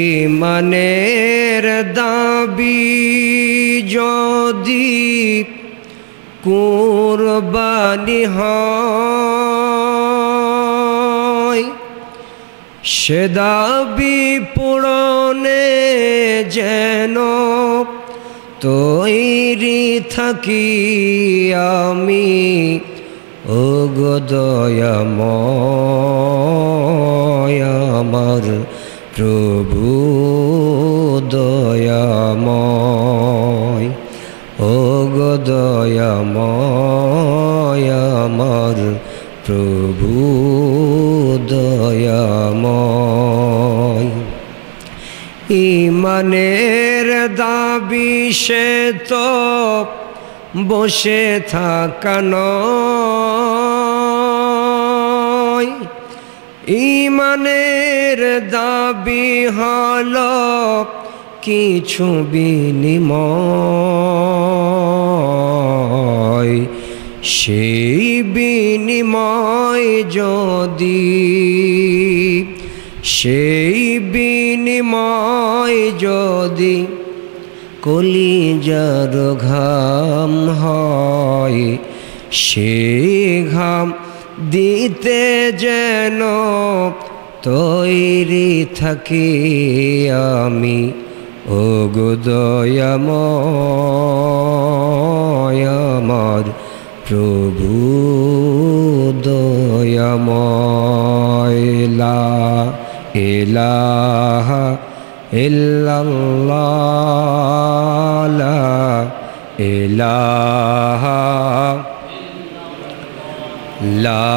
ইমানের দাবি যদি কুরবানি হয়, সে দাবি পূরণে যেন তৈরি থাকি আমি। ওগো দয়াময় আমার প্রভু দয়াময়, ওগো দয়াময় আমার প্রভু দয়াময়। ইমানের দাবি সে তো বসে থাকা নয়, ইমানের দাবি হলো কিছু বিনিময়। সেই বিনিময় যদি কলিজার ঘাম হয়, সে ঘাম দিতে যেন তৈরি থাকি আমি। ওগো দয়াময় আমার প্রভু দয়াময়। লা ইলাহা ইল্লাল্লাহ, লা ইলাহা, লা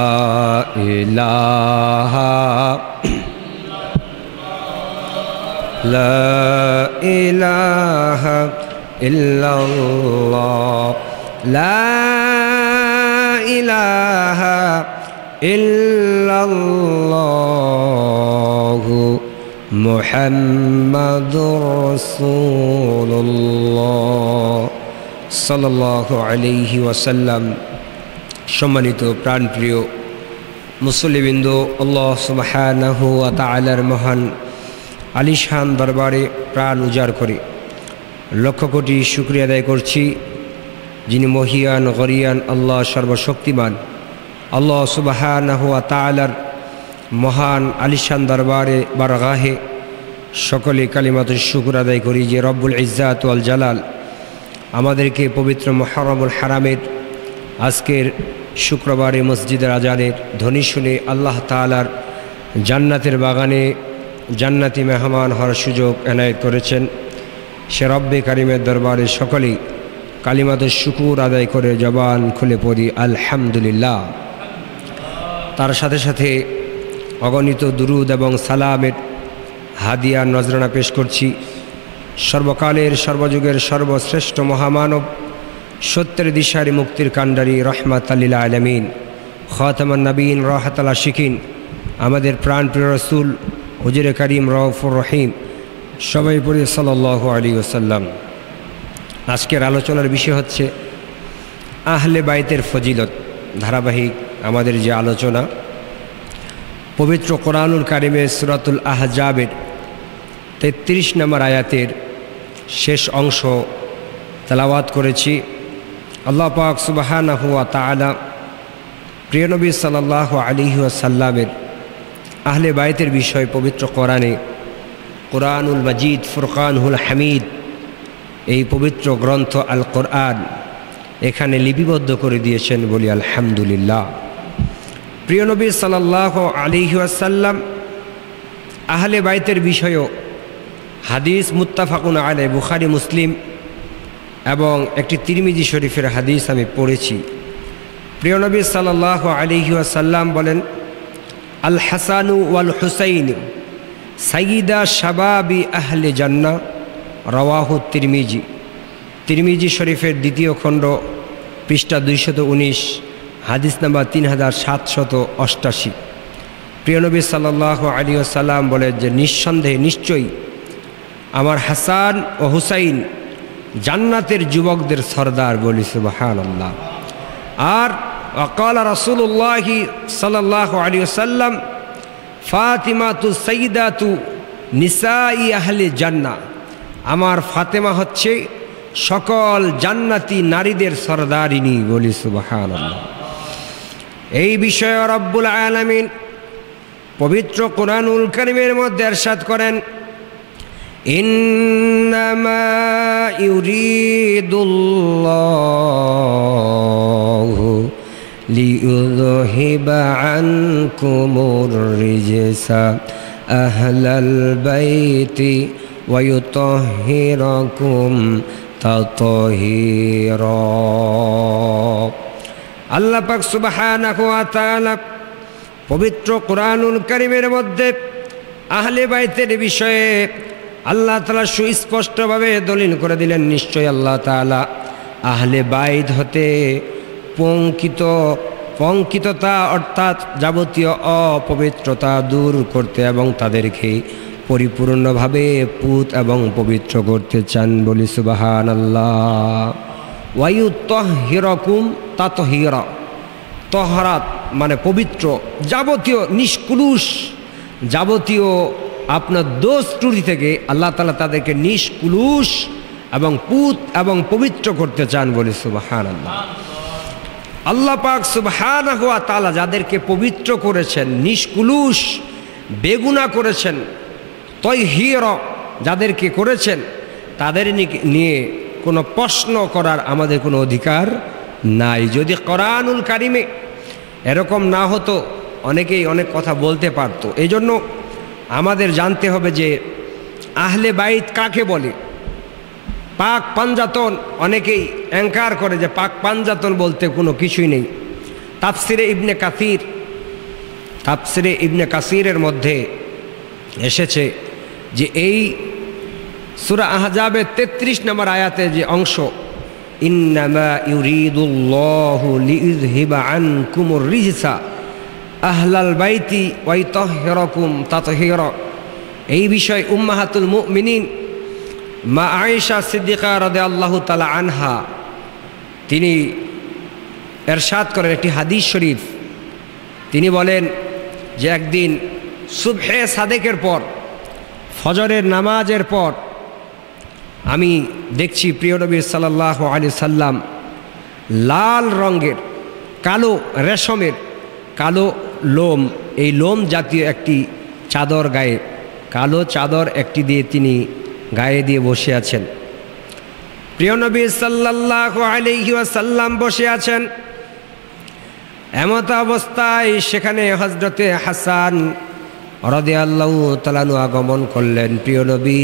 ইলাহা, লা ইলাহা ইল্লাল্লাহ, লা ইলাহা ইল্লাল্লাহু মুহাম্মাদুর রাসূলুল্লাহ সাল্লাল্লাহু আলাইহি ওয়াসাল্লাম। সম্মানিত প্রাণপ্রিয় মুসল্লিবৃন্দ, আল্লাহ সুবহানাহু ওয়া তাআলার মহান আলিশান দরবারে প্রাণ উজাড় করে লক্ষ কোটি শুকরিয়া আদায় করছি, যিনি মহিয়ান গরিয়ান আল্লাহ সর্বশক্তিমান। আল্লাহ সুবহানাহু ওয়া তাআলার মহান আলিশান দরবারে বারগাহে সকলে কালিমাতুশ শুকর আদায় করি যে রব্বুল ইজ্জাত ওয়াল জালাল আমাদেরকে পবিত্র মুহররমুল হারামের আজকের শুক্রবারে মসজিদের আজানের ধ্বনি শুনে আল্লাহ তাআলার জান্নাতের বাগানে জান্নাতি মেহমান হওয়ার সুযোগ এনায়েত করেছেন। সে রব্বে কারিমের দরবারে সকলেই কালিমাতুশ শুকুর আদায় করে জবান খুলে পড়ি আলহামদুলিল্লাহ। তার সাথে সাথে অগণিত দুরুদ এবং সালামের হাদিয়া নজরানা পেশ করছি সর্বকালের সর্বযুগের সর্বশ্রেষ্ঠ মহামানব, সত্যের দিশারি মুক্তির কাণ্ডারি, রহমাতাল লিল আলামিন, খাতামুন নবীন, রাহাতুল আশিকিন, আমাদের প্রাণপ্রিয় রাসূল হুজুরে করিম রউফুর রহিম, সবাই পড়ি সাল্লাল্লাহু আলাইহি ওয়াসাল্লাম। আজকের আলোচনার বিষয় হচ্ছে আহলে বাইতের ফজিলত। ধারাবাহিক আমাদের যে আলোচনা পবিত্র কোরআনুল কারিমের সূরাতুল আহজাবের 33 নম্বর আয়াতের শেষ অংশ তেলাওয়াত করেছি। আল্লাহ পাক সুবহানাহু ওয়া তাআলা প্রিয় নবী সাল্লাল্লাহু আলাইহি ওয়াসাল্লামের আহলে বাইতের বিষয় পবিত্র কোরআনে কোরআনুল মাজিদ ফুরকানুল হামিদ এই পবিত্র গ্রন্থ আল কোরআন এখানে লিপিবদ্ধ করে দিয়েছেন, বলি আলহামদুলিল্লাহ। প্রিয় নবী সাল্লাল্লাহু আলাইহি ওয়াসাল্লাম আহলে বাইতের বিষয়েও হাদিস মুত্তাফাকুন আলাইহি, বুখারী মুসলিম এবং একটি তিরমিজি শরীফের হাদিস আমি পড়েছি। প্রিয় নবী সাল্লাল্লাহু আলাইহি ওয়াসাল্লাম বলেন, আল হাসানু ওয়াল হুসাইন সাইয়্যিদা শাবাবি আহলে জান্নাহ, রাওয়াহু তিরমিজি। তিরমিজি শরীফের দ্বিতীয় খণ্ড পৃষ্ঠা 219, হাদিস নাম্বার 3788। প্রিয় নবী সাল্লাল্লাহু আলাইহি ওয়াসাল্লাম বলেন যে নিঃসন্দেহে নিশ্চয়ই আমার হাসান ও হুসাইন জান্নাতের যুবকদের সরদার, বলি সুবহানাল্লাহ। আর ওয়াকালা রাসূলুল্লাহি সাল্লাল্লাহু আলাইহি ওয়াসাল্লাম ফাতিমাতু সাইয়্যিদাতু নিসাই আহলে জান্নাহ, আমার ফাতেমা হচ্ছে সকল জান্নাতি নারীদের সরদারিনী। বলি সুবহানাল্লাহ। এই বিষয়ে রব্বুল আলামিন পবিত্র কুরআনুল কারীমের মধ্যে ইরশাদ করেন, ইন্নামা ইউরিদুল্লাহু লিইউযহিবা আনকুমুর রিজসা আহলাল বাইতি ওয়া ইউতাহহিরাকুম তাতাহীরা। আল্লাহ পাক সুবহানাহু ওয়া তাআলা পবিত্র কুরআনুল কারীমের মধ্যে আহলে বাইতের বিষয়ে আল্লাহ তাআলা সুস্পষ্টভাবে দলিল করে দিলেন, নিশ্চয় আল্লাহ তাআলা আহলে বাইত হতে পঙ্কিততা অর্থাৎ যাবতীয় অপবিত্রতা দূর করতে এবং তাদেরকে পরিপূর্ণভাবে পুত এবং পবিত্র করতে চান। বলি সুবহানাল্লাহ। ওয়া ইউতাহহিরাকুম তাতহীরা, তহরাত মানে পবিত্র, যাবতীয় নিষ্কুলুষ, যাবতীয় আপনার দোষ ত্রুটি থেকে আল্লাহ তাআলা তাদেরকে নিষ্কুলুষ এবং পুত এবং পবিত্র করতে চান। বলি সুবহানাল্লাহ। আল্লাহ পাক সুবহানাহু ওয়া তাআলা যাদেরকে পবিত্র করেছেন, নিষ্কুলুষ বেগুনা করেছেন, তাতহীরা যাদেরকে করেছেন, তাদের নিয়ে কোনো প্রশ্ন করার আমাদের কোনো অধিকার নাই। যদি কোরআনুল কারীমে এরকম না হতো অনেকেই অনেক কথা বলতে পারত। এই জন্য আমাদের জানতে হবে যে আহলে বাইত কাকে বলে। পাক পাঞ্জাতন অনেকেই অ্যাঙ্কার করে যে পাক পাঞ্জাতন বলতে কোনো কিছুই নেই। তাফসিরে ইবনে কাসিরের মধ্যে এসেছে যে এই সূরা আহজাবের 33 নম্বর আয়াতে যে অংশ, ইন্নামা ইউরিদুল্লাহু লিইউযহিবা আনকুমুর রিজসা আহলাল বাইতি ওয়া ইউতাহহিরাকুম তাতহীরা, এই বিষয়ে উম্মাহাতুল মুমিনিন মা আয়েশা সিদ্দিকা রাদিয়াল্লাহু তাআলা আনহা তিনি ইরশাদ করেন একটি হাদিস শরীফ। তিনি বলেন যে একদিন সুবহে সাদেকের পর, ফজরের নামাজের পর আমি দেখছি প্রিয় নবী সাল্লাল্লাহু আলাইহি সাল্লাম লাল রঙের কালো রেশমের কালো লোম, এই লোম জাতীয় একটি চাদর গায়ে, কালো চাদর একটি দিয়ে তিনি গায়ে দিয়ে বসে আছেন। প্রিয় নবী সাল্লাল্লাহু আলাইহি ওয়াসাল্লাম বসে আছেন। এমত অবস্থায় সেখানে হযরতে হাসান রাদিয়াল্লাহু তাআলা আগমন করলেন। প্রিয় নবী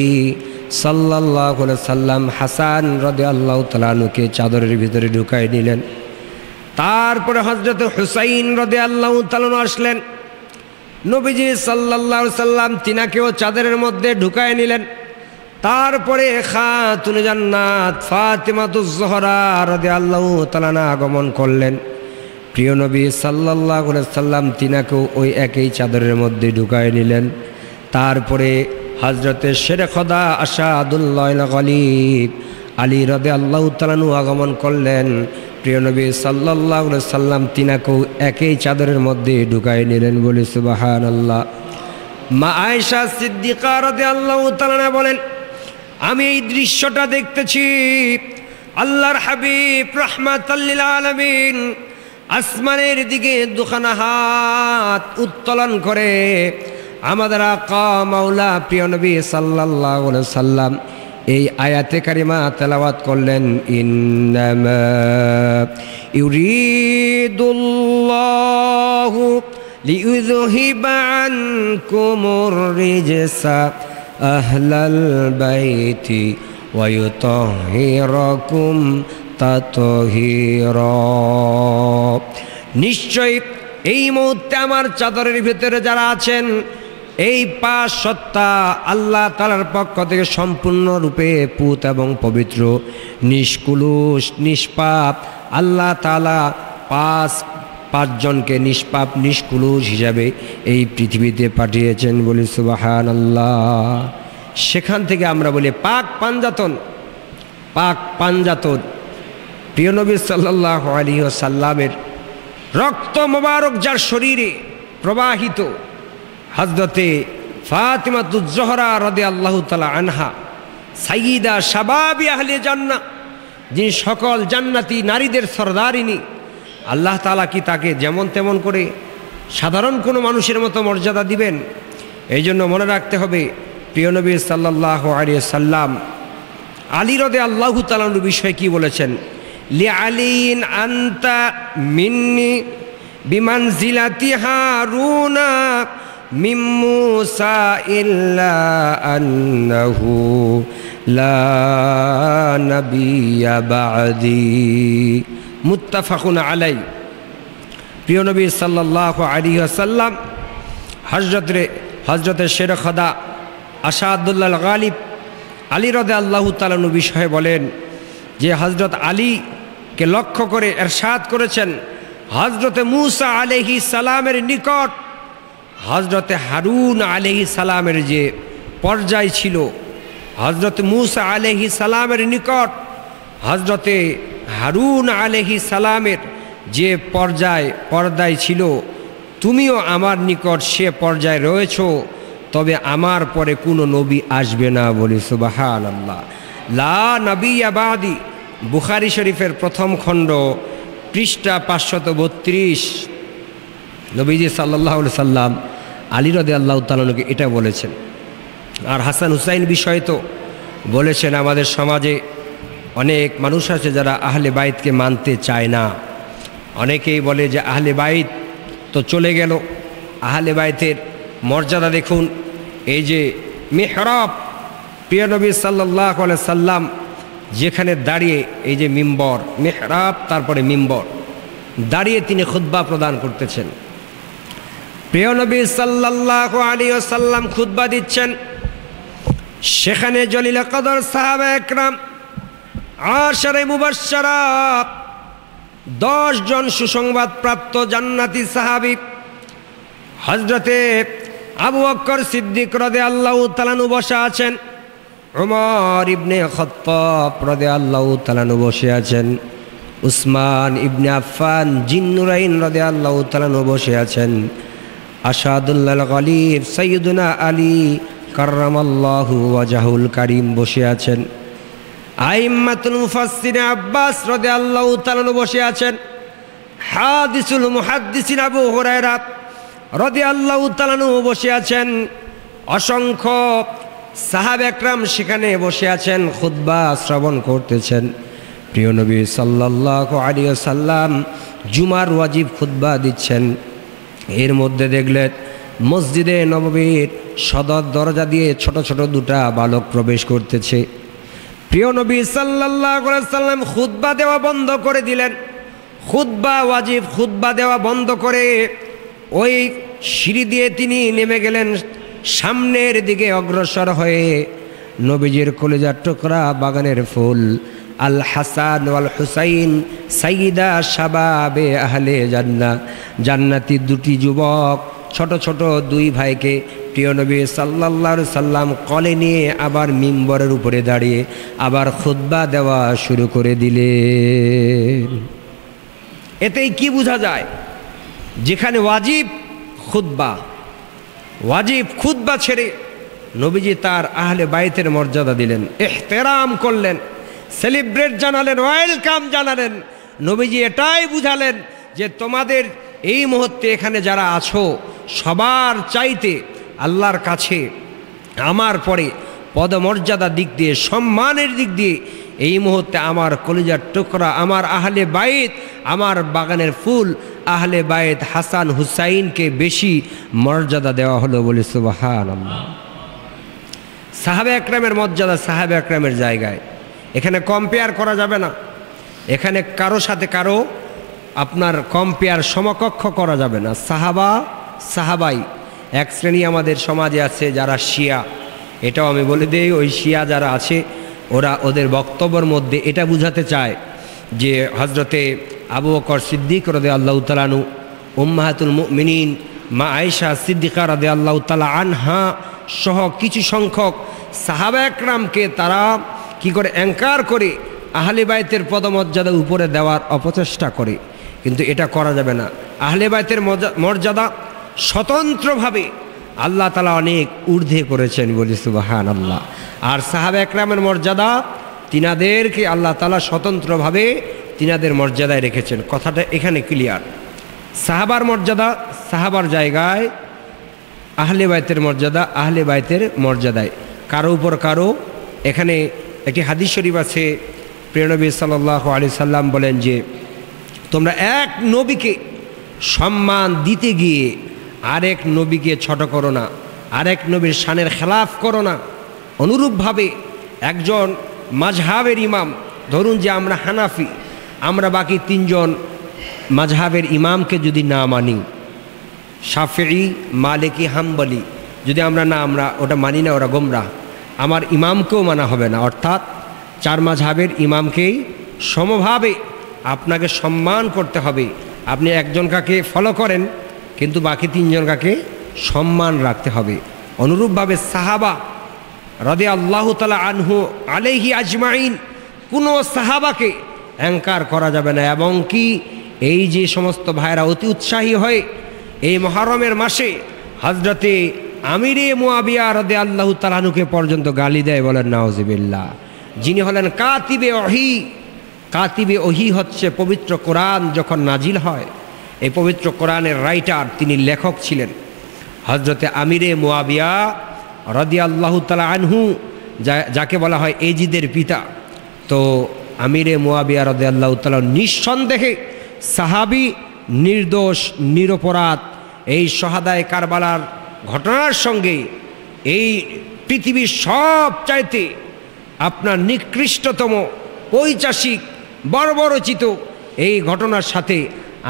সাল্লাল্লাহু আলাইহি সাল্লাম হাসান রাদিয়াল্লাহু তাআলাকে চাদরের ভিতরে ঢুকাই নিলেন। তারপরে হযরতে হুসাইন রাদিয়াল্লাহু তাআলা আসলেন। নবীজি সাল্লাল্লাহু আলাইহি সাল্লাম তিনাকেও চাদরের মধ্যে ঢুকায় নিলেন। তারপরে খাতুনে জান্নাত ফাতিমাতুজ জোহরা রাদিয়াল্লাহু তাআলা আগমন করলেন। প্রিয় নবী সাল্লাল্লাহু আলাইহি সাল্লাম তিনাকেও ওই একই চাদরের মধ্যে ঢুকায় নিলেন। তারপরে হযরতে শেরে খোদা আসাদুল্লাহিল গালিব আলী রাদিয়াল্লাহু তাআলা আগমন করলেন। প্রিয় নবী সাল্লাল্লাহু আলাইহি সাল্লাম তিনাকেও একই চাদরের মধ্যে ঢুকায় নিলেন। বলি সুবহানাল্লাহ। মা আয়েশা সিদ্দিকা রাদিয়াল্লাহু তাআলা বলেন, আমি এই দৃশ্যটা দেখতেছি, আল্লাহর হাবিব রাহমাতাল লিল আলামিন আসমানের দিকে দুখানা হাত উত্তোলন করে আমাদের আকা মাওলা প্রিয় নবী সাল্লাল্লাহু আলাইহি সাল্লাম এই আয়াতে কারিমা তেলাওয়াত করলেন, ইন্নামা ইউরিদুল্লাহু লিইউযহিবা আনকুমুর রিজসা আহলাল বাইতি ওয়া ইউতাহহিরাকুম তাতহীরা। নিশ্চয় এই মুহূর্তে আমার চাদরের ভিতরে যারা আছেন, এই পাঁচ সত্তা আল্লাহ তাআলার পক্ষ থেকে সম্পূর্ণরূপে পুত এবং পবিত্র, নিষ্কুলুষ নিষ্পাপ। আল্লাহ তাআলা পাঁচজনকে নিষ্পাপ নিষ্কুলুষ হিসাবে এই পৃথিবীতে পাঠিয়েছেন। বলি সুবহানাল্লাহ। সেখান থেকে আমরা বলি পাক পাঞ্জাতন প্রিয় নবী সাল্লাল্লাহু আলাইহি ওয়াসাল্লামের রক্ত মোবারক যার শরীরে প্রবাহিত, হযরতে ফাতিমাতুজ জোহরা রাদিয়াল্লাহু তাআলা আনহা সাইয়্যিদা শাবাবি আহলে জান্নাহ, যিনি সকল জান্নাতি নারীদের সরদারিনী, আল্লাহ তাআলা কি তাকে যেমন তেমন করে সাধারণ কোনো মানুষের মতো মর্যাদা দিবেন? এই জন্য মনে রাখতে হবে, প্রিয় নবী সাল্লাল্লাহু আলাইহি সাল্লাম আলী রাদিয়াল্লাহু তাআলার বিষয়ে কি বলেছেন? লি আলিন আনতা মিন্নি বিমানজিলাতি হারুনা মিন মূসা ইল্লা আন্নাহু লা নাবিয়্যা বা'দি। মুত্তাফাকুন আলাই। প্রিয় নবী সাল্লাল্লাহু আলাইহি ওয়াসাল্লাম হযরতে শেরে খোদা আসাদুল্লাহ গালিব আলী রাদিয়াল্লাহু তাআলা বিষয়ে বলেন যে হযরত আলীকে লক্ষ্য করে ইরশাদ করেছেন, হযরতে মূসা আলাইহিস সালামের নিকট হযরতে হারুন আলাইহিস সালামের যে পর্যায় ছিল, হযরত মূসা আলাইহিস সালামের নিকট হযরতে হারুন আলাইহিস সালামের যে পর্দায় ছিল, তুমিও আমার নিকট সে পর্যায়ে রয়েছো, তবে আমার পরে কোনো নবী আসবে না। বলি সুবহানাল্লাহ। লা নাবিয়্যা বা'দি, বুখারী শরীফের প্রথম খণ্ড, পৃষ্ঠা 532। নবীজি সাল্লাল্লাহু আলাইহি সাল্লাম আলী রাদিয়াল্লাহু তাআলাকে এটা বলেছেন। আর হাসান হুসাইন বিষয়ে তো বলেছেন, আমাদের সমাজে অনেক মানুষ আছে যারা আহলে বাইতকে মানতে চায় না। অনেকেই বলে যে আহলে বাইত তো চলে গেল, আহলে বাইতের মর্যাদা দেখুন। এই যে মিহরাব, প্রিয় নবী সাল্লাল্লাহু আলাইহি সাল্লাম যেখানে দাঁড়িয়ে, এই যে মিম্বর, মিহরাব তারপরে মিম্বর, দাঁড়িয়ে তিনি খুতবা প্রদান করতেছেন। প্রিয় নবী সাল্লাল্লাহু আলাইহি ওয়াসাল্লাম খুতবা দিচ্ছেন, সেখানে জলিল কদর সাহাবা একরাম, আশারে মুবাশশারা 10 জন সুসংবাদ প্রাপ্ত জান্নাতি সাহাবী হযরতে আবু বকর সিদ্দিক রাদিয়াল্লাহু তাআলা আনহু বসে আছেন, উমর ইবনে খাত্তাব রাদিয়াল্লাহু তাআলা আনহু বসে আছেন, উসমান ইবনে আফফান জিন্নুরাইন রাদিয়াল্লাহু তাআলা আনহু বসে আছেন, আসাদুল্লাহ গালিব সাইয়্যিদুনা আলী কাররামাল্লাহু ওয়াজহুল কারীম বসে আছেন, আইম্মাতুল মুফাসসিরিন আব্বাস রাদিয়াল্লাহু তাআলা আনহু বসে আছেন, হাদিসুল মুহাদ্দিসিন আবু হুরায়রা রাদিয়াল্লাহু তাআলা আনহু বসে আছেন, অসংখ্য সাহাবা একরাম সেখানে বসে আছেন, খুতবা শ্রবণ করতেছেন। প্রিয় নবী সাল্লাল্লাহু আলাইহি ওয়াসাল্লাম জুমার ওয়াজিব খুতবা দিচ্ছেন। এর মধ্যে দেখলেন মসজিদে নববীর সদর দরজা দিয়ে ছোট ছোট দুটা বালক প্রবেশ করতেছে। প্রিয় নবী সাল্লাল্লাহু আলাইহি ওয়াসাল্লাম খুতবা দেওয়া বন্ধ করে দিলেন। খুতবা ওয়াজিব খুতবা দেওয়া বন্ধ করে ওই সিঁড়ি দিয়ে তিনি নেমে গেলেন, সামনের দিকে অগ্রসর হয়ে নবীজির কলিজার টুকরা বাগানের ফুল আল হাসান ওয়াল হুসাইন সাইয়্যিদা শাবাবে আহলে জান্নাহ, জান্নাতি দুটি যুবক ছোট ছোট দুই ভাইকে প্রিয় নবী সাল্লাল্লাহু আলাইহি সাল্লাম কোলে নিয়ে আবার মিম্বরের উপরে দাঁড়িয়ে আবার খুতবা দেওয়া শুরু করে দিলেন। এতেই কি বোঝা যায়? যেখানে ওয়াজিব খুতবা ছেড়ে নবীজি তার আহলে বাইতের মর্যাদা দিলেন, ইহতেরাম করলেন, সেলিব্রেট জানালেন, ওয়েলকাম জানালেন। নবীজি এটাই বুঝালেন যে তোমাদের এই মুহূর্তে এখানে যারা আছো সবার চাইতে আল্লাহর কাছে আমার পরে পদমর্যাদার দিক দিয়ে, সম্মানের দিক দিয়ে এই মুহূর্তে আমার কলিজার টুকরা, আমার আহলে বাইত, আমার বাগানের ফুল আহলে বাইত হাসান হুসাইনকে বেশি মর্যাদা দেওয়া হলো। বলে সুবহানাল্লাহ। সাহাবা একরামের মর্যাদা সাহাবা একরামের জায়গায়, এখানে কম্পেয়ার করা যাবে না। এখানে কারো সাথে কারো আপনার কম্পেয়ার সমকক্ষ করা যাবে না। সাহাবাই এক শ্রেণী আমাদের সমাজে আছে যারা শিয়া, এটাও আমি বলে দিই, ওই শিয়া যারা আছে ওরা ওদের বক্তব্যের মধ্যে এটা বুঝাতে চায় যে হযরতে আবু বকর সিদ্দিক রাদিয়াল্লাহু তাআলা আনহু, উম্মাহাতুল মুমিনিন মা আয়েশা সিদ্দিকা রাদিয়াল্লাহু তাআলা আনহা সহ কিছু সংখ্যক সাহাবা একরামকে তারা কি করে অ্যাঙ্কার করে আহলে বাইতের পদমর্যাদা উপরে দেওয়ার অপচেষ্টা করে, কিন্তু এটা করা যাবে না। আহলে বাইতের মর্যাদা স্বতন্ত্রভাবে আল্লাহ তাআলা অনেক ঊর্ধ্বে করেছেন, বলি সুবহানাল্লাহ। আর সাহাবা একরামের মর্যাদা তিনাদেরকে আল্লাহ তাআলা স্বতন্ত্রভাবে তিনাদের মর্যাদায় রেখেছেন। কথাটা এখানে ক্লিয়ার। সাহাবার মর্যাদা সাহাবার জায়গায়, আহলে বাইতের মর্যাদা আহলে বাইতের মর্যাদায়, কারো উপর কারো। এখানে একটি হাদিস শরীফ আছে, প্রিয় নবী সাল্লাল্লাহু আলাইহি সাল্লাম বলেন যে তোমরা এক নবীকে সম্মান দিতে গিয়ে আরেক নবীকে ছোট করো না, আরেক নবীর শানের খেলাফ করো না। অনুরূপভাবে একজন মাযহাবের ইমাম, ধরুন যে আমরা হানাফি, আমরা বাকি তিনজন মাযহাবের ইমামকে যদি না মানি, শাফিঈ, মালিকি, হাম্বলি, যদি আমরা ওটা মানি না, ওরা গোমরাহ, আমার ইমামকেও মানা হবে না। অর্থাৎ চার মাযহাবের ইমামকেই সমভাবে আপনাকে সম্মান করতে হবে। আপনি একজনকে ফলো করেন, কিন্তু বাকি তিনজনকে সম্মান রাখতে হবে। অনুরূপভাবে সাহাবা রাদিয়াল্লাহু তাআলা আনহু আলাইহি আজমাইন, কোনো সাহাবাকে অ্যাঙ্কার করা যাবে না। এবং কি এই যে সমস্ত ভাইরা অতি উৎসাহী হয় এই মুহররমের মাসে হযরতে আমিরে মুয়াবিয়া রাদিয়াল্লাহু তাআলা আনহুকে পর্যন্ত গালি দেয়, বলেন নাউযুবিল্লাহ, যিনি হলেন কাতিবে ওহী। কাতিবে ওহী হচ্ছে পবিত্র কোরআন যখন নাজিল হয়, এই পবিত্র কোরআনের রাইটার, তিনি লেখক ছিলেন হযরতে আমিরে মুয়াবিয়া রাদিয়াল্লাহু তাআলা আনহু, যাকে বলা হয় এজিদের পিতা। তো আমিরে মুয়াবিয়া রাদিয়াল্লাহু তাআলা নিঃসন্দেহে সাহাবী, নির্দোষ নিরপরাধ। এই শহাদায়ে কারবালার ঘটনার সঙ্গে এই পৃথিবীর সবচাইতে আপনার নিকৃষ্টতম, পৈশাচিক, বর্বরচিত এই ঘটনার সাথে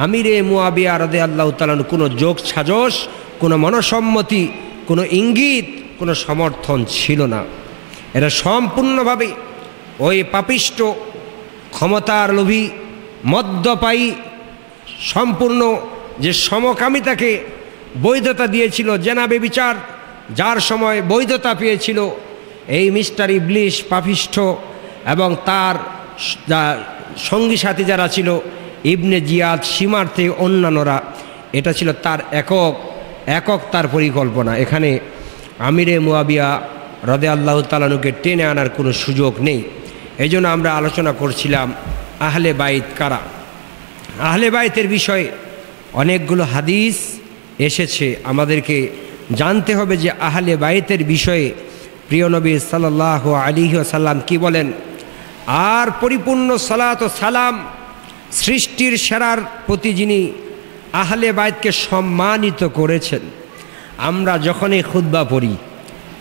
আমিরে মুয়াবিয়া রাদিয়াল্লাহু তাআলা কোনো যোগ সাজস, কোনো মনসম্মতি, কোনো ইঙ্গিত, কোনো সমর্থন ছিল না। এরা সম্পূর্ণভাবে ওই পাপিষ্ট, ক্ষমতার লোভী, মদ্যপায়ী, সম্পূর্ণ যে সমকামিতাকে বৈধতা দিয়েছিল, জেনা ব্যভিচার যার সময় বৈধতা পেয়েছিল, এই মিস্টার ইবলিশ পাপিষ্ঠ এবং তার সঙ্গী সাথী যারা ছিল, ইবনে জিয়াদ, সীমার্থে অন্যান্যরা, এটা ছিল তার একক তার পরিকল্পনা। এখানে আমিরে মুয়াবিয়া রাদিয়াল্লাহু তাআলা আনহুকে টেনে আনার কোনো সুযোগ নেই। এই জন্য আমরা আলোচনা করছিলাম আহলে বাইত কারা। আহলে বাইতের বিষয়ে অনেকগুলো হাদিস এসেছে, আমাদেরকে জানতে হবে যে আহলে বাইতের বিষয়ে প্রিয় নবী সাল্লাল্লাহু আলাইহি ওয়াসাল্লাম কি বলেন। আর পরিপূর্ণ সালাত ও সালাম সৃষ্টির সেরার প্রতি যিনি আহলে বাইতকে সম্মানিত করেছেন। আমরা যখনই খুতবা পড়ি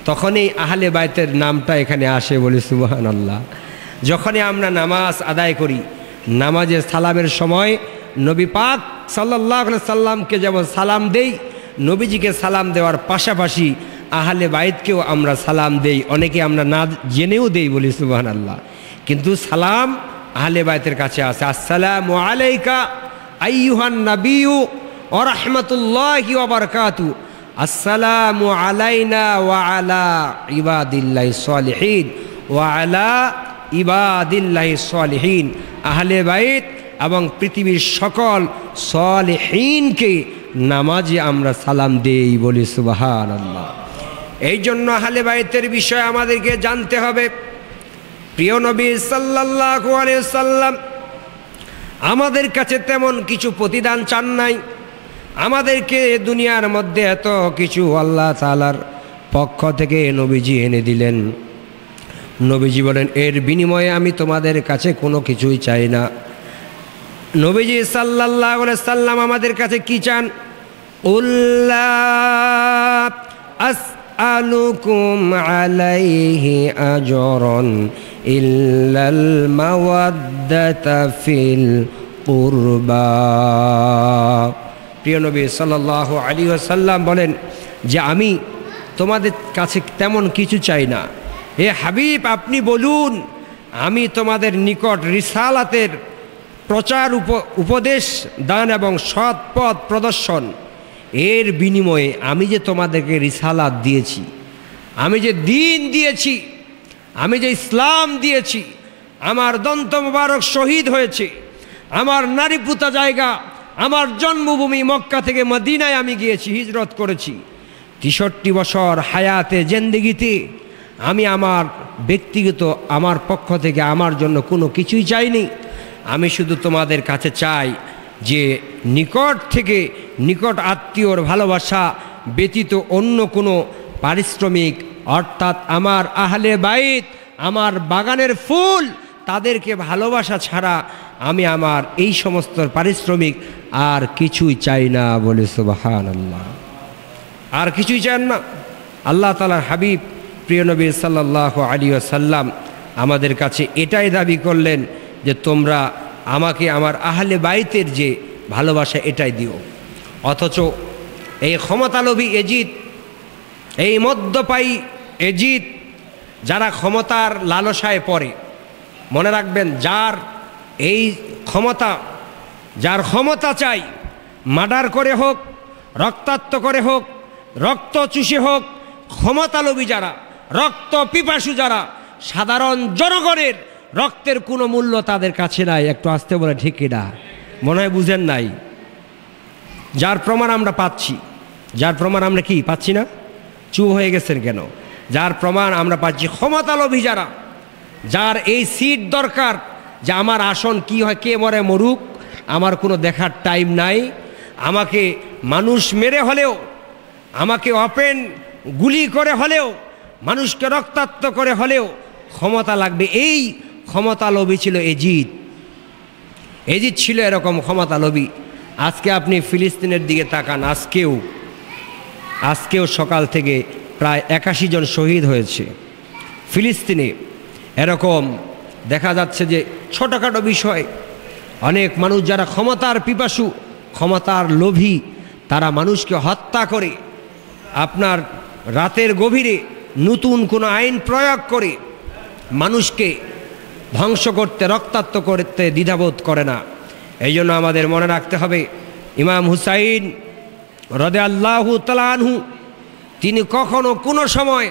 তখনই আহলে বাইতের নামটা এখানে আসে, বলি সুবহানাল্লাহ। যখনই আমরা নামাজ আদায় করি, নামাজে সালামের সময় নবী পাক সাল্লাল্লাহু আলাইহি সাল্লামকে যেমন সালাম দেই, নবীজিকে সালাম দেওয়ার পাশাপাশি আহলে বাইতকেও আমরা সালাম দেই। অনেকে আমরা না জেনেও দেই, বলি সুবহানাল্লাহ। কিন্তু সালাম আহলে বাইতের কাছে আছে। আসসালামু আলাইকা আইয়ুহান নাবিয়্যু ওয়া রাহমাতুল্লাহি ওয়া বারাকাতুহু, আসসালামু আলাইনা ওয়া আলা ইবাদিল্লাহিস সালিহিন ওয়া আলা ইবাদিল্লাহিস সালিহিন। আহলে বাইত এবং পৃথিবীর সকল সালিহিনকে নামাজে আমরা সালাম দেই, বলি সুবহানাল্লাহ। এই জন্য আহলে বাইতের বিষয়ে আমাদেরকে জানতে হবে। প্রিয় নবী সাল্লাল্লাহু আলাইহি ওয়াসাল্লাম আমাদের কাছে তেমন কিছু প্রতিদান চান নাই। আমাদেরকে দুনিয়ার মধ্যে এত কিছু আল্লাহ তাআলার পক্ষ থেকে নবীজি এনে দিলেন। নবীজি বলেন, এর বিনিময়ে আমি তোমাদের কাছে কোনো কিছুই চাই না। নবীজি সাল্লাল্লাহু আলাইহি সাল্লাম আমাদের কাছে কি চান? উল্লা আসআলুকুম আলাইহি আজরান ইল্লাল মাওয়াদ্দাতা ফিল কুরবা। প্রিয় নবী সাল্লাল্লাহু আলাইহি ওয়াসাল্লাম বলেন যে আমি তোমাদের কাছে তেমন কিছু চাই না। হে হাবিব, আপনি বলুন, আমি তোমাদের নিকট রিসালাতের প্রচার, উপদেশ দান এবং সৎ পথ প্রদর্শন, এর বিনিময়ে আমি যে তোমাদেরকে রিসালাত দিয়েছি, আমি যে দ্বীন দিয়েছি, আমি যে ইসলাম দিয়েছি, আমার দন্ত মোবারক শহীদ হয়েছে, আমার নারীপুতা জায়গা, আমার জন্মভূমি মক্কা থেকে মদিনায় আমি গিয়েছি, হিজরত করেছি। 63 বছর হায়াতে জিন্দেগিতে আমি আমার ব্যক্তিগত আমার পক্ষ থেকে আমার জন্য কোনো কিছুই চাইনি। আমি শুধু তোমাদের কাছে চাই যে নিকট থেকে নিকট আত্মীয়র ভালোবাসা ব্যতীত অন্য কোনো পারিশ্রমিক, অর্থাৎ আমার আহলে বাইত, আমার বাগানের ফুল, তাদেরকে ভালোবাসা ছাড়া আমি আমার এই সমস্ত পারিশ্রমিক আর কিছুই চাই না। বলে সুবহানাল্লাহ। আর কিছুই চান না। আল্লাহ তাআলার হাবিব প্রিয় নবী সাল্লাল্লাহু আলাইহি ওয়াসাল্লাম আমাদের কাছে এটাই দাবি করলেন যে তোমরা আমাকে আমার আহলে বাইতের যে ভালোবাসা এটাই দিও। অথচ এই ক্ষমতালোভী এজিদ, এই মদ্যপায়ী এজিদ, যারা ক্ষমতার লালসায় পড়ে, মনে রাখবেন যার এই ক্ষমতা, যার ক্ষমতা চাই, মার্ডার করে হোক, রক্তাক্ত করে হোক, রক্ত চুষে হোক, ক্ষমতালোভী যারা, রক্ত পিপাসু যারা, সাধারণ জনগণের রক্তের কোনো মূল্য তাদের কাছে নাই। একটু আসতে বলে ঠিক না, মনে হয় বুঝেন নাই। যার প্রমাণ আমরা পাচ্ছি, যার প্রমাণ আমরা কি পাচ্ছি না? চুপ হয়ে গেছেন কেন? যার প্রমাণ আমরা পাচ্ছি ক্ষমতালোভী যারা, যার এই সিট দরকার, যে আমার আসন কি হয়, কে মরে মরুক, আমার কোনো দেখার টাইম নাই, আমাকে মানুষ মেরে হলেও, আমাকে ওপেন গুলি করে হলেও, মানুষকে রক্তাক্ত করে হলেও ক্ষমতা লাগবে। এই ক্ষমতালোভী ছিল এজিদ। এজিদ ছিল এরকম ক্ষমতালোভী। আজকে আপনি ফিলিস্তিনের দিকে তাকান, আজকেও সকাল থেকে প্রায় 81 জন শহীদ হয়েছে ফিলিস্তিনে। এরকম দেখা যাচ্ছে যে ছোটোখাটো বিষয় অনেক মানুষ যারা ক্ষমতার পিপাসু, ক্ষমতার লোভী, তারা মানুষকে হত্যা করে, আপনার রাতের গভীরে নতুন কোনো আইন প্রয়োগ করে মানুষকে ধ্বংস করতে, রক্তাক্ত করতে দ্বিধাবোধ করে না। এই জন্য আমাদের মনে রাখতে হবে, ইমাম হুসাইন রাদিয়াল্লাহু তাআলা আনহু তিনি কখনো কোনো সময়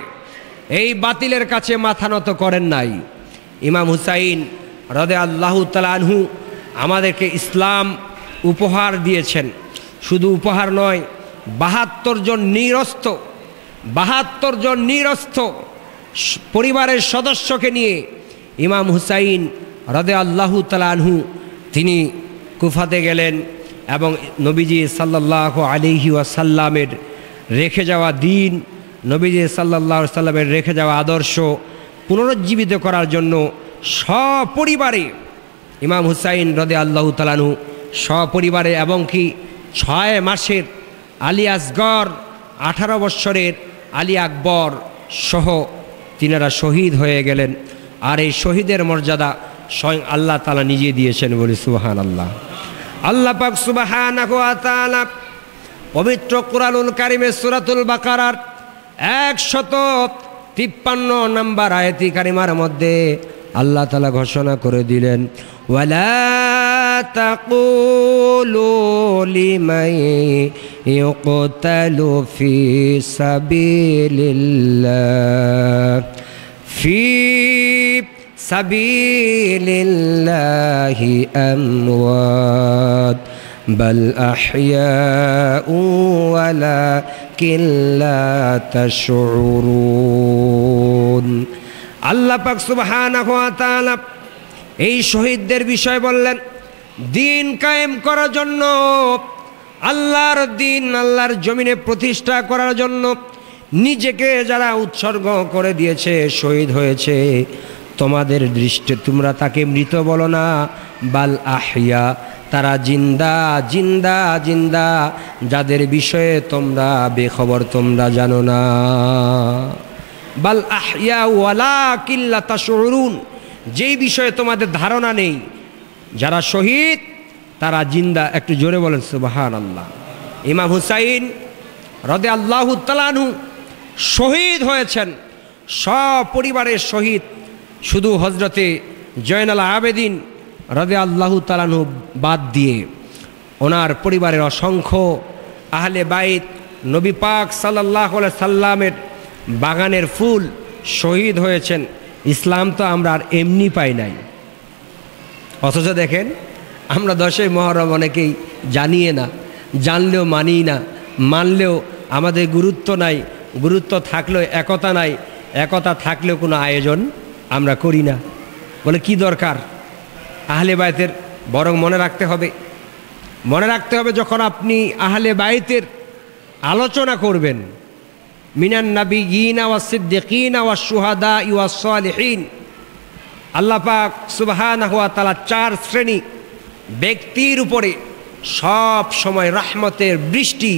এই বাতিলের কাছে মাথা নত করেন নাই। ইমাম হুসাইন রাদিয়াল্লাহু তাআলা আনহু আমাদেরকে ইসলাম উপহার দিয়েছেন। শুধু উপহার নয়, 72 জন নিরস্ত্র পরিবারের সদস্যকে নিয়ে ইমাম হুসাইন রাদিয়াল্লাহু তাআলা আনহু তিনি কুফাতে গেলেন এবং নবীজি সাল্লাল্লাহু আলাইহি ওয়াসাল্লামের রেখে যাওয়া দিন, নবীজি সাল্লাল্লাহু আলাইহি ওয়াসাল্লামের রেখে যাওয়া আদর্শ পুনরুজ্জীবিত করার জন্য সপরিবারে ইমাম হুসাইন রাদিয়াল্লাহু তাআলা আনহু সপরিবারে, এবং কি 6 মাসের আলী আসগর, 18 বৎসরের আলী আকবর সহ তিনারা শহীদ হয়ে গেলেন। আর এই শহীদের মর্যাদা স্বয়ং আল্লাহ তাআলা নিজে দিয়েছেন। বলি সুবহানাল্লাহ। আল্লাহ পাক সুবহানাহু ওয়া তাআলা পবিত্র কুরআনুল কারীমের সূরাতুল বাকারার 153 নম্বর আয়াতি কারিমার মধ্যে আল্লাহ তাআলা ঘোষণা করে দিলেন, ওয়ালা তাকুলু লিমান ইউকতালু ফি সাবিলিল্লাহি আমওয়াত বাল আহইয়াউ ওয়ালাকিন লা তাশউরুন। আল্লাহ পাক সুবহানাহু ওয়া তাআলা এই শহীদদের বিষয় বললেন, দিন কায়েম করার জন্য, আল্লাহর দিন আল্লাহর জমিনে প্রতিষ্ঠা করার জন্য নিজেকে যারা উৎসর্গ করে দিয়েছে, শহীদ হয়েছে, তোমাদের দৃষ্টি তোমরা তাকে মৃত বলো না, বাল আহইয়া, তারা জিন্দা জিন্দা জিন্দা, যাদের বিষয়ে তোমরা বেখবর, তোমরা জানো না। বাল আহইয়া ওয়ালাকিন লা তাশউরুন, যেই বিষয়ে তোমাদের ধারণা নেই, যারা শহীদ তারা জিন্দা। একটু জোরে বলেন সুবহানাল্লাহ। ইমাম হুসাইন রাদিয়াল্লাহু তাআলা আনহু শহীদ হয়েছেন, সপরিবারের শহীদ। শুধু হজরতে জয়নাল আবেদিন রাদিয়াল্লাহু তাআলা আনহু বাদ দিয়ে ওনার পরিবারের অসংখ্য আহলে বাইত, নবী পাক সাল্লাল্লাহু আলাইহি সাল্লামের বাগানের ফুল শহীদ হয়েছেন। ইসলাম তো আমরা আর এমনি পাই নাই। অথচ দেখেন আমরা 10ই মুহররম অনেকেই জানিয়ে না, জানলেও মানি না, মানলেও আমাদের গুরুত্ব নাই, গুরুত্ব থাকলেও একতা নাই, একতা থাকলেও কোনো আয়োজন আমরা করি না। বলে কি দরকার আহলে বায়তের? বরং মনে রাখতে হবে যখন আপনি আহলে বায়তের আলোচনা করবেন, মিনান নাবিয়িনা ওয়াস সিদ্দিকিনা ওয়াস শুহাদা ওয়াস সালিহিন, আল্লাহ পাক সুবহানাহু ওয়া তাআলা 4 শ্রেণী ব্যক্তির উপরে সব সময় রহমতের বৃষ্টি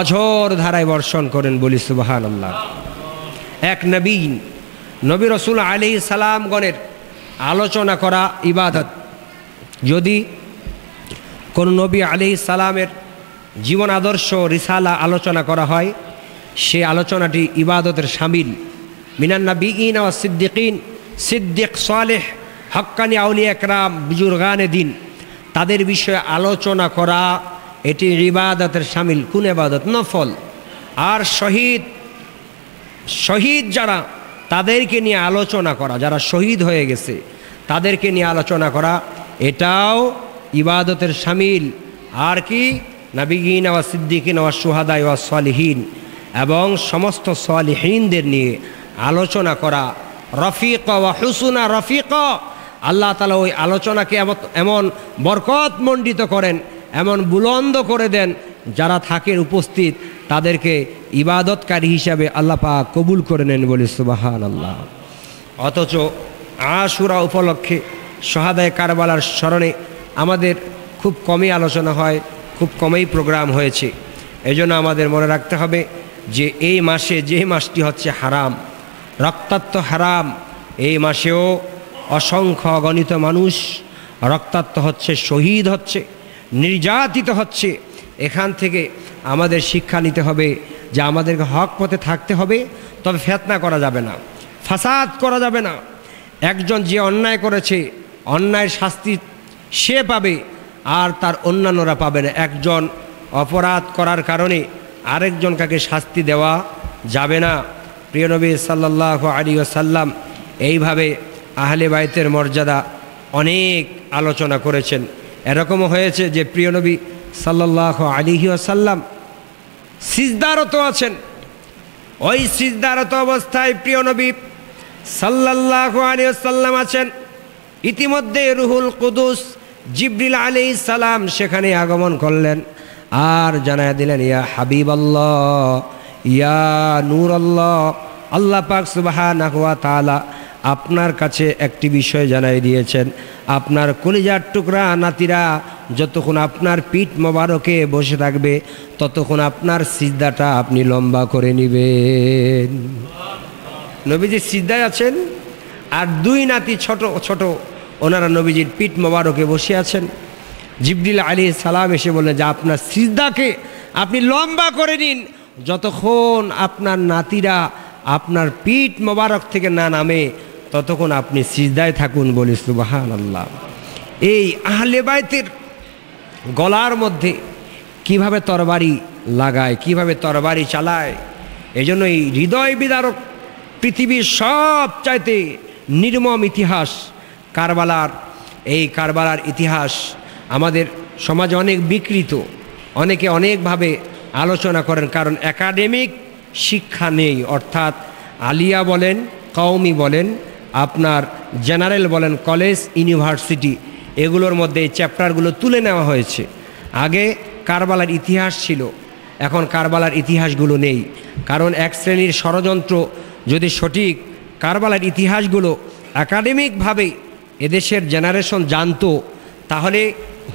অঝোর ধারায় বর্ষণ করেন, বলি সুবহানাল্লাহ। এক নবী রাসূল আলাইহিস সালামগণের আলোচনা করা ইবাদত। যদি কোন নবী আলাইহিস সালামের জীবন আদর্শ রিসালা আলোচনা করা হয়, সে আলোচনাটি ইবাদতের শামিল। মিনান নাবিয়িনা ওয়াস সিদ্দিকিন, সিদ্দিক, সালেহ, হক্কানি আউলিয়া একরাম, বুজুর্গানে দিন, তাদের বিষয়ে আলোচনা করা এটি ইবাদতের শামিল। কোন ইবাদত? নফল। আর শহীদ যারা, তাদেরকে নিয়ে আলোচনা করা, যারা শহীদ হয়ে গেছে তাদেরকে নিয়ে আলোচনা করা, এটাও ইবাদতের শামিল। আর কি? নাবিয়িনা ওয়াস সিদ্দিকিনা ওয়াস শুহাদা ওয়াস সালিহিন, এবং সমস্ত সালিহিনদের নিয়ে আলোচনা করা। রফিকা ওয়া হুসনা রফিকা, আল্লাহ তাআলা ওই আলোচনাকে এমন বরকতমণ্ডিত করেন, এমন বুলন্দ করে দেন, যারা থাকেন উপস্থিত তাদেরকে ইবাদতকারী হিসাবে আল্লাহ পাক কবুল করে নেন, বলি সুবহানাল্লাহ। অথচ আশুরা উপলক্ষে শহাদায়ে কারবালার স্মরণে আমাদের খুব কমই আলোচনা হয়, খুব কমই প্রোগ্রাম হয়েছে। এজন্য আমাদের মনে রাখতে হবে যে এই মাসে, যে মাসটি হচ্ছে হারাম, রক্তাক্ত হারাম, এই মাসেও অসংখ্য অগণিত মানুষ রক্তাক্ত হচ্ছে, শহীদ হচ্ছে, নির্যাতিত হচ্ছে। এখান থেকে আমাদের শিক্ষা নিতে হবে যে আমাদেরকে হক পথে থাকতে হবে, তবে ফিতনা করা যাবে না, ফাসাদ করা যাবে না। একজন যে অন্যায় করেছে, অন্যায়ের শাস্তি সে পাবে, আর তার অন্যান্যরা পাবে না। একজন অপরাধ করার কারণে আরেকজনকে শাস্তি দেওয়া যাবে না। প্রিয় নবী সাল্লাল্লাহু আলাইহি ওয়াসাল্লাম এইভাবে আহলে বাইতের মর্যাদা অনেক আলোচনা করেছেন। এরকমও হয়েছে যে প্রিয় নবী সাল্লাল্লাহু আলাইহি ওয়াসাল্লাম সিজদারত আছেন, ওই সিজদারত অবস্থায় প্রিয় নবী সাল্লাল্লাহু আলাইহি ওয়াসাল্লাম আছেন। ইতিমধ্যে রুহুল কুদুস জিবরিল আলাইহিস সালাম সেখানে আগমন করলেন আর জানায়া দিলেন, ইয়া হাবিবাল্লাহ, ইয়া নূর আল্লাহ, আল্লাহ পাক সুবহানাহু ওয়া তাআলা আপনার কাছে একটি বিষয় জানাই দিয়েছেন। আপনার কলিজার টুকরা নাতিরা যতক্ষণ আপনার পিঠ মোবারকে বসে থাকবে, ততক্ষণ আপনার সিজদাটা আপনি লম্বা করে নেবেন। নবীজি সিজদায় আছেন, আর দুই নাতি ছোট ছোট, ওনারা নবীজির পিঠ মোবারকে বসে আছেন। জিবরিল আলাইহিস সালাম এসে বললেন যে আপনার সিজদাকে আপনি লম্বা করে নিন, যতক্ষণ আপনার নাতিরা আপনার পিঠ মোবারক থেকে না নামে, ততক্ষণ আপনি সিজদায় থাকুন, বলি সুবহানাল্লাহ। এই আহলে বাইতের গলার মধ্যে কিভাবে তরবারি লাগায়, কিভাবে তরবারি চালায়, এজন্য এই হৃদয় বিদারক পৃথিবীর সবচাইতে নির্মম ইতিহাস কারবালার, এই কারবালার ইতিহাস আমাদের সমাজে অনেক বিকৃত, অনেকে অনেকভাবে আলোচনা করেন, কারণ একাডেমিক শিক্ষা নেই। অর্থাৎ আলিয়া বলেন, কওমি বলেন, আপনার জেনারেল বলেন, কলেজ, ইউনিভার্সিটি, এগুলোর মধ্যে এই চ্যাপ্টারগুলো তুলে নেওয়া হয়েছে। আগে কারবালার ইতিহাস ছিল, এখন কারবালার ইতিহাসগুলো নেই। কারণ এক শ্রেণীর ষড়যন্ত্র যদি সঠিক কারবালার ইতিহাসগুলো একাডেমিকভাবে এদেশের জেনারেশন জানতো, তাহলে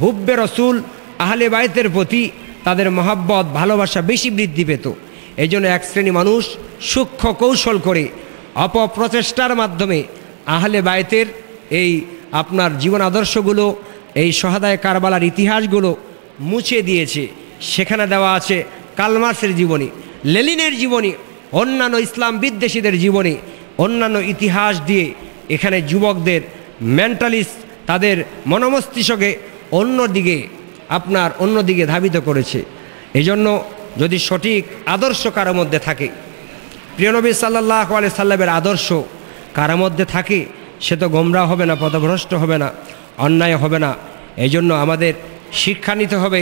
হুব্বে রসুল আহলে বাইতের প্রতি তাদের মহাব্বত, ভালোবাসা বেশি বৃদ্ধি পেত। এই জন্য এক শ্রেণী মানুষ সূক্ষ্ম কৌশল করে অপপ্রচেষ্টার মাধ্যমে আহলে বাইতের এই আপনার জীবন আদর্শগুলো, এই শহাদায়ে কারবালার ইতিহাসগুলো মুছে দিয়েছে। সেখানে দেওয়া আছে কালমার্সের জীবনী, লেনিনের জীবনী, অন্যান্য ইসলাম বিদ্বেষীদের জীবনী, অন্যান্য ইতিহাস দিয়ে এখানে যুবকদের মেন্টালিস্ট তাদের মনমস্তিষ্ককে অন্যদিকে ধাবিত করেছে। এই জন্য যদি সঠিক আদর্শ কারোর মধ্যে থাকে, প্রিয় নবী সাল্লাল্লাহু আলাইহি সাল্লামের আদর্শ কারোর মধ্যে থাকে, সে তো গোমরাহ হবে না, পথভ্রষ্ট হবে না, অন্যায় হবে না। এই জন্য আমাদের শিক্ষা নিতে হবে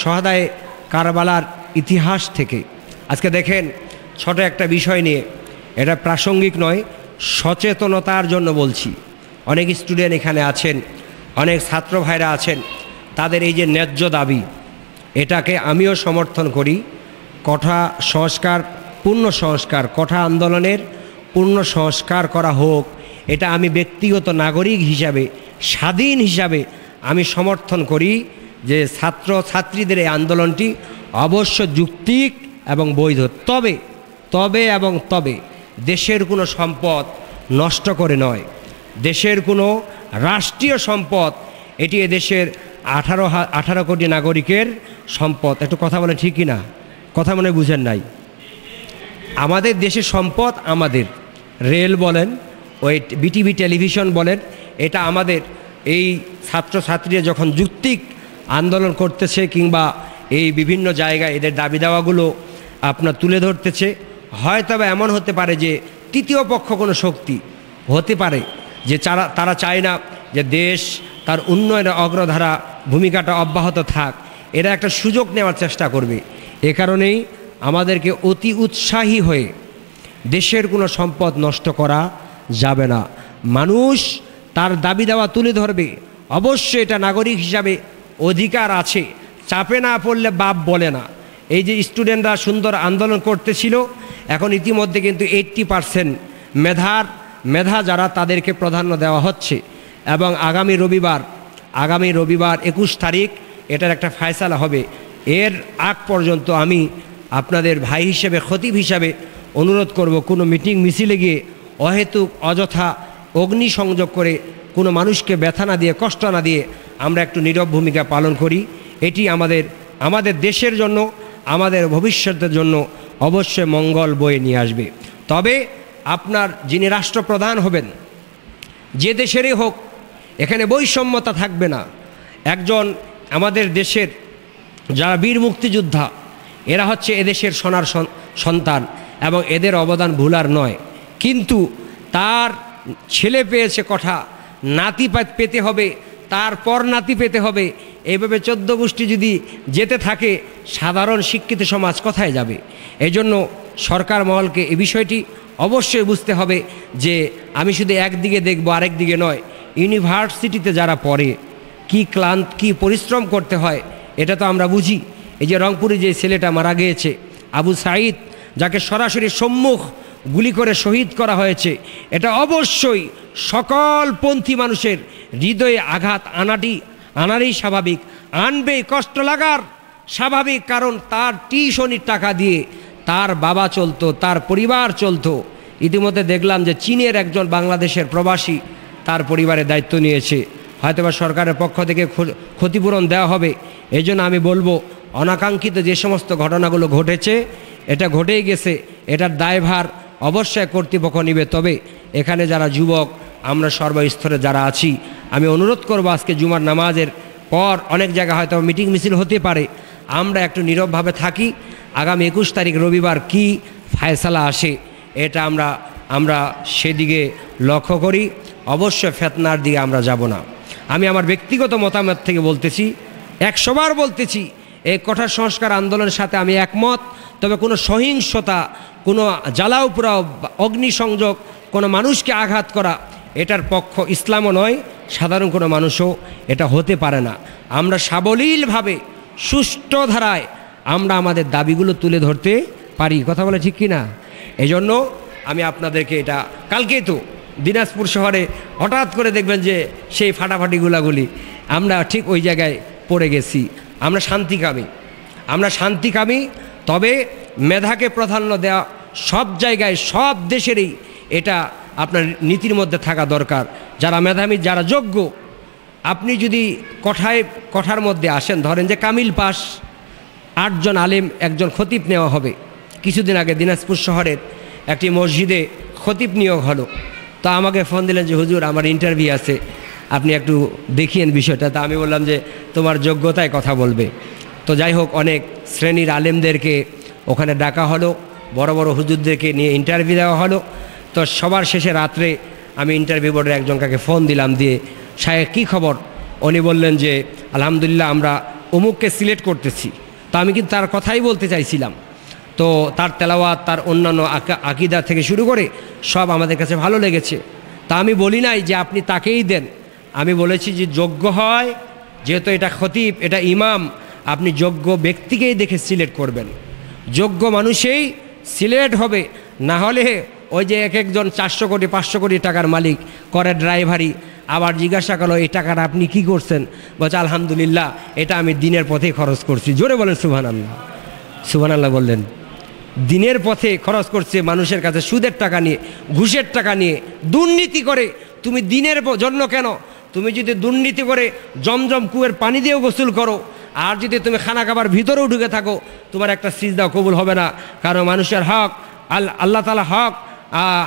শহাদায়ে কারবালার ইতিহাস থেকে। আজকে দেখেন ছোট একটা বিষয় নিয়ে, এটা প্রাসঙ্গিক নয়, সচেতনতার জন্য বলছি। অনেক স্টুডেন্ট এখানে আছেন, অনেক ছাত্র ভাইরা আছেন, তাদের এই যে ন্যায্য দাবি, এটাকে আমিও সমর্থন করি। কোঠা সংস্কার, পূর্ণ সংস্কার, কোঠা আন্দোলনের পূর্ণ সংস্কার করা হোক, এটা আমি ব্যক্তিগত নাগরিক হিসাবে, স্বাধীন হিসাবে আমি সমর্থন করি যে ছাত্র ছাত্রীদের এই আন্দোলনটি অবশ্য যৌক্তিক এবং বৈধ। তবে দেশের কোনো সম্পদ নষ্ট করে নয়, দেশের কোনো রাষ্ট্রীয় সম্পদ, এটি এদেশের 18 কোটি নাগরিকের সম্পদ। একটু কথা বলে ঠিকই না? কথা মনে বুঝেন নাই? আমাদের দেশের সম্পদ আমাদের, রেল বলেন, ওই বিটিভি টেলিভিশন বলেন, এটা আমাদের। এই ছাত্রছাত্রীরা যখন যৌক্তিক আন্দোলন করতেছে কিংবা এই বিভিন্ন জায়গায় এদের দাবি দাওয়াগুলো আপনার তুলে ধরতেছে, হয়তো বা এমন হতে পারে যে তৃতীয় পক্ষ কোনো শক্তি হতে পারে যে তারা চায় না যে দেশ তার উন্নয়নের অগ্রধারা ভূমিকাটা অব্যাহত থাক, এরা একটা সুযোগ নেওয়ার চেষ্টা করবে। এ কারণেই আমাদেরকে অতি উৎসাহী হয়ে দেশের কোনো সম্পদ নষ্ট করা যাবে না। মানুষ তার দাবি দেওয়া তুলে ধরবে, অবশ্যই এটা নাগরিক হিসাবে অধিকার আছে। চাপে না পড়লে বাপ বলে না। এই যে স্টুডেন্টরা সুন্দর আন্দোলন করতেছিল, এখন ইতিমধ্যে কিন্তু 80% মেধা যারা, তাদেরকে প্রাধান্য দেওয়া হচ্ছে। এবং আগামী রবিবার 21 তারিখ এটার একটা ফয়সালা হবে। এর আগ পর্যন্ত আমি আপনাদের ভাই হিসেবে, খতিব হিসাবে অনুরোধ করব, কোনো মিটিং মিছিলে গিয়ে অহেতুক অযথা অগ্নিসংযোগ করে কোনো মানুষকে ব্যথা না দিয়ে, কষ্ট না দিয়ে আমরা একটু নীরব ভূমিকা পালন করি। এটি আমাদের দেশের জন্য, আমাদের ভবিষ্যতের জন্য অবশ্যই মঙ্গল বয়ে নিয়ে আসবে। তবে আপনার যিনি রাষ্ট্রপ্রধান হবেন, যে দেশেরই হোক, এখানে বৈষম্যতা থাকবে না। একজন আমাদের দেশের যারা বীর মুক্তিযোদ্ধা, এরা হচ্ছে এদেশের সোনার সন্তান এবং এদের অবদান ভুলার নয়। কিন্তু তার ছেলে পেয়েছে কোঠা, নাতি পেতে হবে, তারপর নাতি পেতে হবে, এইভাবে 14 গোষ্ঠী যদি যেতে থাকে, সাধারণ শিক্ষিত সমাজ কোথায় যাবে? এই জন্য সরকার মহলকে এই বিষয়টি অবশ্যই বুঝতে হবে যে আমি শুধু একদিকে দেখব, আরেক দিকে নয়। ইউনিভার্সিটিতে যারা পড়ে কি পরিশ্রম করতে হয়, এটা তো আমরা বুঝি। এই যে রংপুরে যে ছেলেটা মারা গিয়েছে, আবু সাঈদ, যাকে সরাসরি সম্মুখ গুলি করে শহীদ করা হয়েছে, এটা অবশ্যই সকল পন্থী মানুষের হৃদয়ে আঘাত আনারই স্বাভাবিক, আনবেই, কষ্ট লাগার স্বাভাবিক। কারণ তার টিউশনির টাকা দিয়ে তার বাবা চলতো, তার পরিবার চলতো। ইতিমধ্যে দেখলাম যে চীনের একজন বাংলাদেশের প্রবাসী তার পরিবারের দায়িত্ব নিয়েছে, হয়তোবা সরকারের পক্ষ থেকে ক্ষতিপূরণ দেওয়া হবে। এই জন্য আমি বলবো, অনাকাঙ্ক্ষিত যে সমস্ত ঘটনাগুলো ঘটেছে, এটা ঘটেই গেছে, এটার দায়ভার অবশ্যই কর্তৃপক্ষ নেবে। তবে এখানে যারা যুবক, আমরা সর্বস্তরে যারা আছি, আমি অনুরোধ করব, আজকে জুমার নামাজের পর অনেক জায়গায় হয়তো মিটিং মিছিল হতে পারে, আমরা একটু নীরবভাবে থাকি। আগামী 21 তারিখ রবিবার কি ফায়সালা আসে, এটা আমরা সেদিকে লক্ষ্য করি। অবশ্যই ফেতনার দিকে আমরা যাব না। আমি আমার ব্যক্তিগত মতামত থেকে বলতেছি, 100 বার বলতেছি, এই কোঠা সংস্কার আন্দোলনের সাথে আমি একমত। তবে কোনো সহিংসতা, কোনো জ্বালাও পোড়াও, অগ্নিসংযোগ, কোনো মানুষকে আঘাত করা, এটার পক্ষ ইসলামও নয়, সাধারণ কোনো মানুষও এটা হতে পারে না। আমরা সাবলীলভাবে, সুষ্ঠু ধারায় আমরা আমাদের দাবিগুলো তুলে ধরতে পারি। কথা বলে ঠিক কি না? এই জন্য আমি আপনাদেরকে এটা, কালকেই তো দিনাজপুর শহরে হঠাৎ করে দেখবেন যে সেই ফাটাফাটিগুলাগুলি, আমরা ঠিক ওই জায়গায় পড়ে গেছি। আমরা শান্তিকামী, তবে মেধাকে প্রাধান্য দেওয়া সব জায়গায়, সব দেশেরই এটা আপনার নীতির মধ্যে থাকা দরকার। যারা মেধাবী, যারা যোগ্য, আপনি যদি কোঠার মধ্যে আসেন, ধরেন যে কামিল পাস, 8 জন আলেম, 1 জন খতিব নেওয়া হবে। কিছুদিন আগে দিনাজপুর শহরের একটি মসজিদে খতিব নিয়োগ হলো। তা আমাকে ফোন দিলেন যে হুজুর, আমার ইন্টারভিউ আছে, আপনি একটু দেখিয়েন বিষয়টা। তা আমি বললাম যে তোমার যোগ্যতায় কথা বলবে। তো যাই হোক, অনেক শ্রেণীর আলেমদেরকে ওখানে ডাকা হলো, বড় বড় হুজুরদেরকে নিয়ে ইন্টারভিউ দেওয়া হলো। তো সবার শেষে রাত্রে আমি ইন্টারভিউ বোর্ডের একজনকে ফোন দিলাম, দিয়ে সাহেব কী খবর? উনি বললেন যে আলহামদুলিল্লাহ, আমরা অমুককে সিলেক্ট করতেছি। তো আমি কিন্তু তার কথাই বলতে চাইছিলাম। তো তার তেলাওয়াত, তার অন্যান্য আকিদা থেকে শুরু করে সব আমাদের কাছে ভালো লেগেছে। তা আমি বলি নাই যে আপনি তাকেই দেন, আমি বলেছি যে যোগ্য হয়, যেহেতু এটা খতিব, এটা ইমাম, আপনি যোগ্য ব্যক্তিকেই দেখে সিলেক্ট করবেন, যোগ্য মানুষেই সিলেক্ট হবে। না হলে ওই যে এক একজন 400 কোটি 500 কোটি টাকার মালিক করে ড্রাইভারি, আবার জিজ্ঞাসা করলো এই টাকাটা আপনি কি করছেন, বলছে আলহামদুলিল্লাহ এটা আমি দিনের পথে খরচ করছি। জোরে বলেন সুবহানাল্লাহ। সুবহানাল্লাহ বললেন। দিনের পথে খরচ করছে, মানুষের কাছে সুদের টাকা নিয়ে, ঘুষের টাকা নিয়ে, দুর্নীতি করে। তুমি দিনের জন্য কেন, তুমি যদি দুর্নীতি করে জমজম কুয়ের পানি দিয়েও গোসল করো, আর যদি তুমি খানা খাবার ভিতরেও ঢুকে থাকো, তোমার একটা সিজদা কবুল হবে না। কারণ মানুষের হক, আল্লাহ তাআলা হক,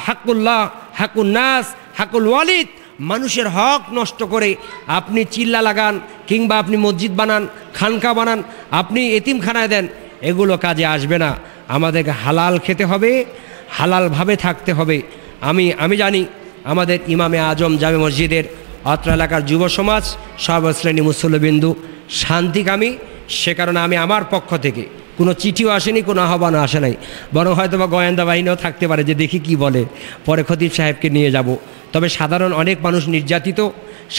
হাক্কুল্লাহ, হাক্কুন নাস, হাক্কুল ওয়ালিদ, মানুষের হক নষ্ট করে আপনি চিল্লা লাগান, কিংবা আপনি মসজিদ বানান, খানকা বানান, আপনি এতিমখানায় দেন, এগুলো কাজে আসবে না। আমাদেরকে হালাল খেতে হবে, হালালভাবে থাকতে হবে। আমি জানি আমাদের ইমামে আজম জামে মসজিদের অত্র এলাকার যুব সমাজ, সর্বশ্রেণী মুসল্লিবিন্দু শান্তিকামী। সে কারণে আমি আমার পক্ষ থেকে কোনো চিঠিও আসেনি, কোনো আহ্বানও আসে নাই, বরং হয়তো বা গোয়েন্দা বাহিনীও থাকতে পারে যে দেখি কি বলে, পরে খতিব সাহেবকে নিয়ে যাব। তবে সাধারণ অনেক মানুষ নির্যাতিত,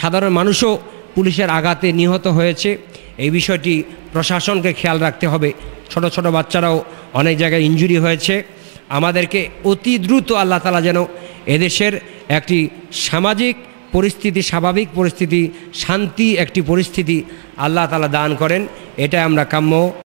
সাধারণ মানুষও পুলিশের আঘাতে নিহত হয়েছে। এই বিষয়টি প্রশাসনকে খেয়াল রাখতে হবে। ছোট ছোট বাচ্চারাও অনেক জায়গায় ইনজুরি হয়েছে। আমাদেরকে অতি দ্রুত আল্লাহ তাআলা যেন এদেশের একটি সামাজিক পরিস্থিতি, স্বাভাবিক পরিস্থিতি, শান্তি একটি পরিস্থিতি আল্লাহ তাআলা দান করেন, এটা আমরা কাম্য।